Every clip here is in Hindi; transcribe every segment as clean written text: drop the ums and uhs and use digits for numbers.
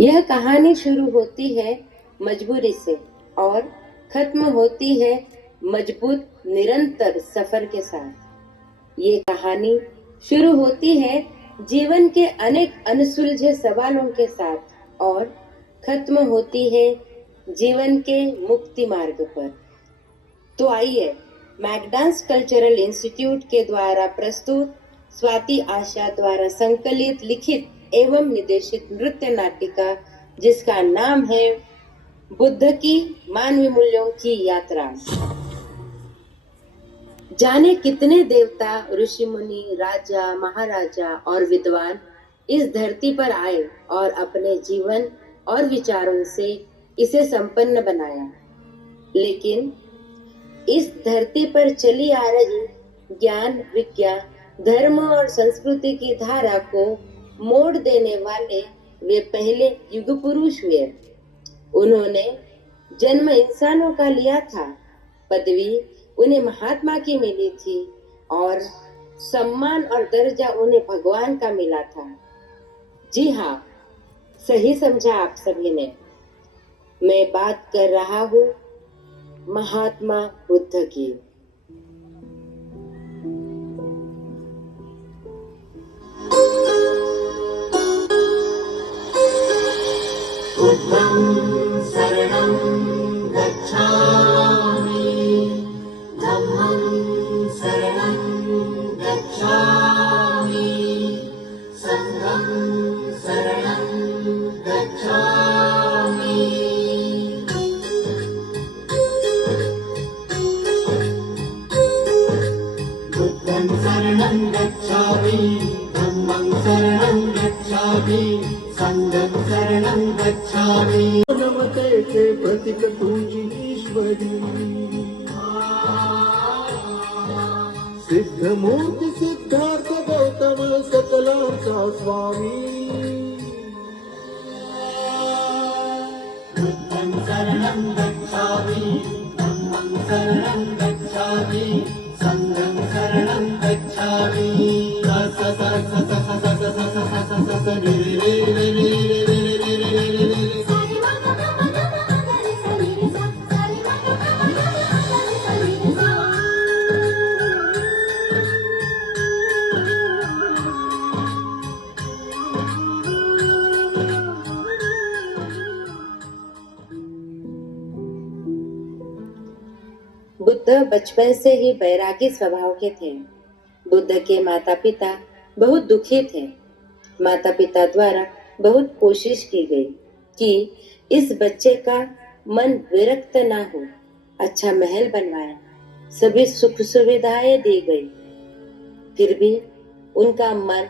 यह कहानी शुरू होती है मजबूरी से और खत्म होती है मजबूत निरंतर सफर के साथ। ये कहानी शुरू होती है जीवन के अनेक अनसुलझे सवालों के साथ और खत्म होती है जीवन के मुक्ति मार्ग पर। तो आइए मैकडांस कल्चरल इंस्टीट्यूट के द्वारा प्रस्तुत स्वाति आशा द्वारा संकलित लिखित एवं निर्देशित नृत्य नाटिका जिसका नाम है बुद्ध की मानवीय मूल्यों की यात्रा। जाने कितने देवता, ऋषि मुनि, राजा, महाराजा और विद्वान इस धरती पर आए और अपने जीवन और विचारों से इसे संपन्न बनाया, लेकिन इस धरती पर चली आ रही ज्ञान, विज्ञान, धर्म और संस्कृति की धारा को मोड़ देने वाले वे पहले युग पुरुष हुए। उन्होंने जन्म इंसानों का लिया था, पदवी उन्हें महात्मा की मिली थी और सम्मान और दर्जा उन्हें भगवान का मिला था। जी हाँ, सही समझा आप सभी ने। मैं बात कर रहा हूँ महात्मा बुद्ध की। बुद्धं शरणं गच्छामि, धम्मं शरणं गच्छामि, संघं शरणं गच्छामि। बुद्धं शरणं गच्छामि, धम्मं शरणं गच्छामि, संघं शरणं गच्छामि। नमतेचे प्रतीक तुझी ईश्वरी, सिद्ध मूर्ती सिद्धार्थ गौतम सकलांचा स्वामी। बुद्धं शरणं गच्छामि, धम्मं शरणं गच्छामि, संघं शरणं गच्छामि। बुद्ध बचपन से ही बैरागी स्वभाव के थे। बुद्ध के माता पिता बहुत दुखी थे। माता पिता द्वारा बहुत कोशिश की गई कि इस बच्चे का मन विरक्त ना हो, अच्छा महल बनवाया, सभी सुख सुविधाएं दी गई, फिर भी उनका मन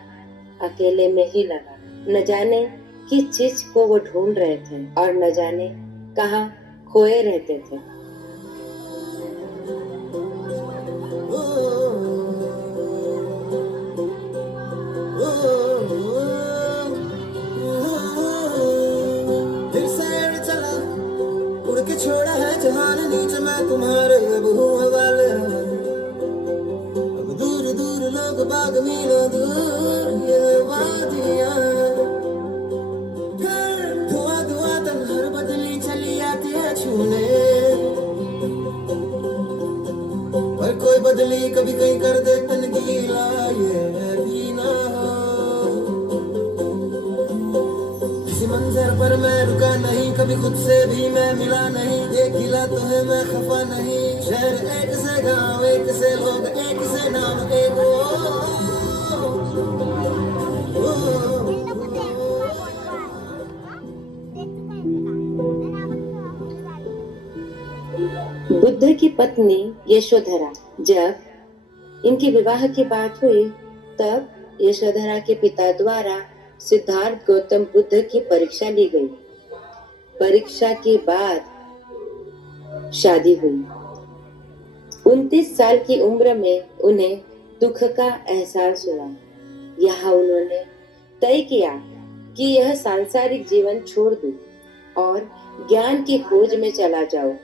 अकेले में ही लगा। न जाने किस चीज को वो ढूंढ रहे थे और न जाने कहाँ खोए रहते थे। छोड़ा है जहान नीचे मैं तुम्हारे अब हूँ हवाले। अब दूर दूर लोग बाग मीलों दूर ये वादियाँ, धुआं धुआं तक हर बदली चली आती है छूने, पर कोई बदली कभी कहीं कर दे तन गीला ये भी ना हो। मंजर पर मैं रुका नहीं, कभी खुद से भी मैं मिला नहीं, ये गिला तो है मैं खफा नहीं। शहर एक से गांव एक से लोग एक से नाम एक बुद्ध की पत्नी यशोधरा, जब इनके विवाह की बात हुई तब यशोधरा के पिता द्वारा सिद्धार्थ गौतम बुद्ध की परीक्षा ली गई। परीक्षा के बाद शादी हुई। 29 साल की उम्र में उन्हें दुख का एहसास हुआ। यहाँ उन्होंने तय किया कि यह सांसारिक जीवन छोड़ दूं और ज्ञान की खोज में चला जाऊं।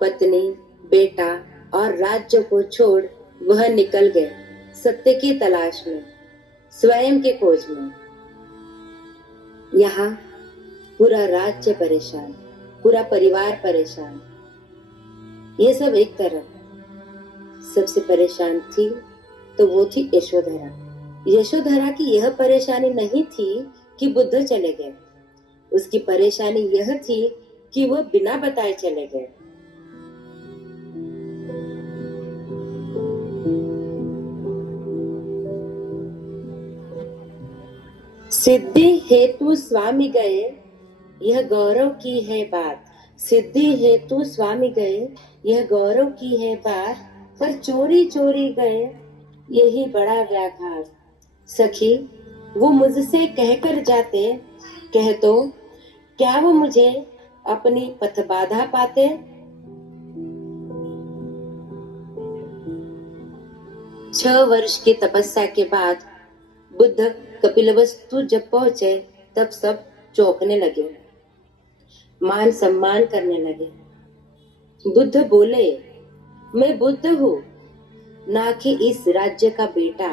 पत्नी, बेटा और राज्य को छोड़ वह निकल गए सत्य की तलाश में, स्वयं की खोज में। यहाँ पूरा राज्य परेशान, पूरा परिवार परेशान। ये सब एक तरफ। सबसे परेशान थी तो वो थी यशोधरा। यशोधरा की यह परेशानी नहीं थी कि बुद्ध चले गए, उसकी परेशानी यह थी कि वह बिना बताए चले गए। सिद्धि हेतु स्वामी गए, यह गौरव की है बात। सिद्धि हेतु स्वामी गए, यह गौरव की है बात, पर चोरी चोरी गए, यही बड़ा व्याघात। सखी, वो मुझसे कहकर जाते, कह तो क्या वो मुझे अपनी पथ बाधा पाते। 6 वर्ष की तपस्या के बाद बुद्ध कपिलवस्तु जब पहुंचे तब सब चौंकने लगे, मान सम्मान करने लगे। बुद्ध बोले, मैं बुद्ध हूँ, ना कि इस राज्य का बेटा,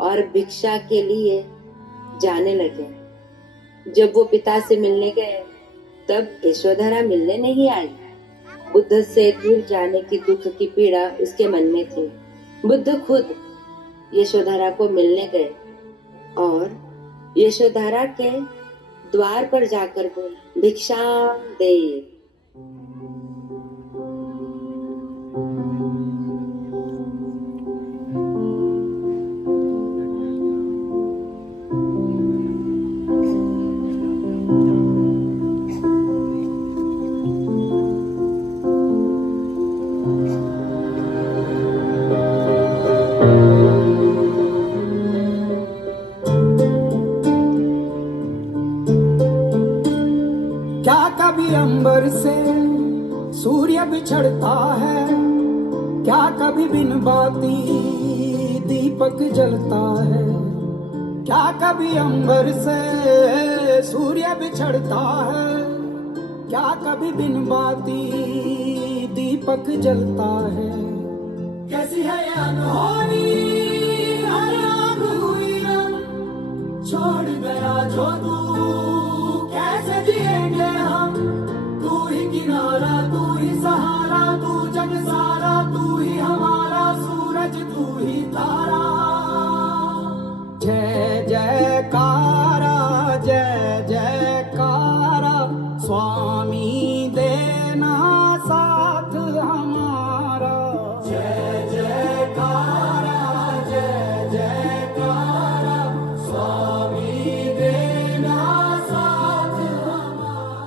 और भिक्षा के लिए जाने लगे। जब वो पिता से मिलने गए तब यशोधरा मिलने नहीं आई। बुद्ध से दूर जाने की दुख की पीड़ा उसके मन में थी। बुद्ध खुद यशोधरा को मिलने गए और यशोधरा के द्वार पर जाकर बोले, भिक्षाम दे। क्या कभी अंबर से सूर्य बिछड़ता है, क्या कभी बिन बाती दीपक जलता है। क्या कभी अंबर से सूर्य बिछड़ता है, क्या कभी बिन बाती दीपक जलता है। कैसी है ये अनहोनी हर आग हुई रंग, छोड़ गया जो तू कैसे जिएंगे हम। तू ही किनारा, तू ही सहारा, तू जग सारा, तू ही हमारा सूरज, तू ही तारा। जय जयकारा, जय जयकारा, स्वामी देना साथ हमारा। जय जयकारा, जय जयकारा, स्वामी देना साथ हमारा।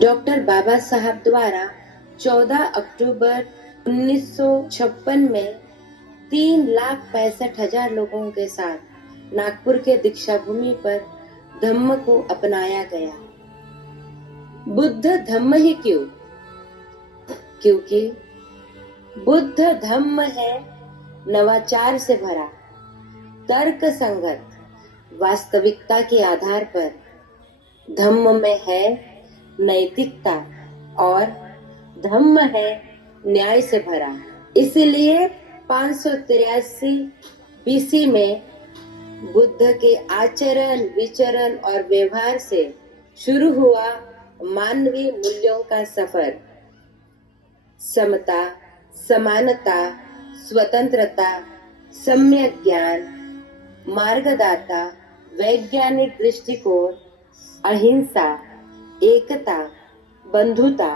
डॉक्टर बाबा साहब द्वारा 14 अक्टूबर 1956 में 3,65,000 लोगों के साथ नागपुर के दीक्षा भूमि पर धम्म को अपनाया गया। बुद्ध धम्म ही क्यों? क्योंकि बुद्ध धम्म है नवाचार से भरा, तर्क संगत, वास्तविकता के आधार पर। धम्म में है नैतिकता और धम्म है न्याय से भरा। इसलिए 583 बीसी में बुद्ध के आचरण, विचरण और व्यवहार से शुरू हुआ मानवीय मूल्यों का सफर। समता, समानता, स्वतंत्रता, सम्यक ज्ञान, मार्गदाता, वैज्ञानिक दृष्टिकोण, अहिंसा, एकता, बंधुता,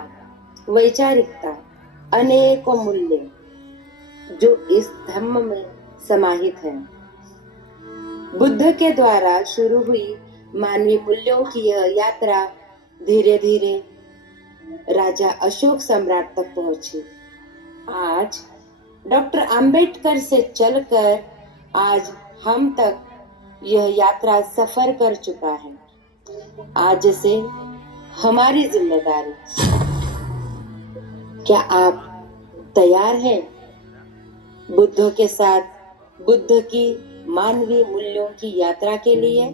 वैचारिकता, अनेकों मूल्य जो इस धम्म में समाहित हैं। बुद्ध के द्वारा शुरू हुई मानवीय मूल्यों की यह यात्रा धीरे धीरे राजा अशोक सम्राट तक पहुंची। आज डॉक्टर अंबेडकर से चलकर आज हम तक यह यात्रा सफर कर चुका है। आज से हमारी जिम्मेदारी। क्या आप तैयार हैं बुद्ध के साथ बुद्ध की मानवीय मूल्यों की यात्रा के लिए?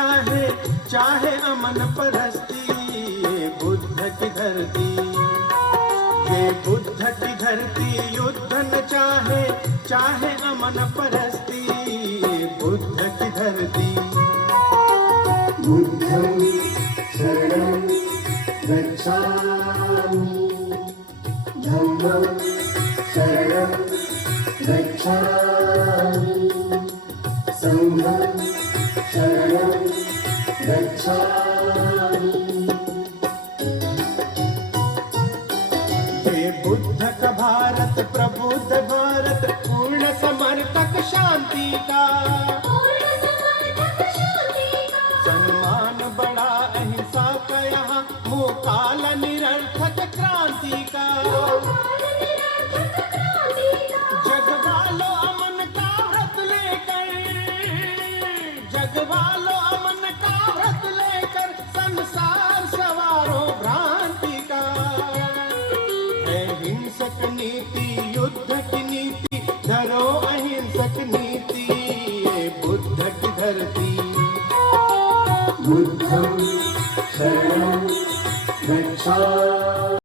चाहे चाहे अमन परस्ती, ये बुद्ध की धरती, ये बुद्ध की धरती। युद्ध न चाहे चाहे अमन परस्ती, ये बुद्ध की धरती। बुद्धं शरणं गच्छामि, धम्मं शरणं गच्छामि, संघं शरणं गच्छामि। ये बुद्ध का भारत, प्रबुद्ध भारत, पूर्ण समर्थक शांति का। सम्मान बड़ा अहिंसा का यहाँ, मुकाल निरर्थक क्रांति का। जगवालो अमन का व्रत लेकर, जगवालो अमन का व्रत लेकर, संसार सवारो भ्रांति का। है हिंसक नीति युद्ध की नीति, धरो अहिंसक नीति, ये बुद्ध की धरती। बुद्धं शरणं गच्छामि।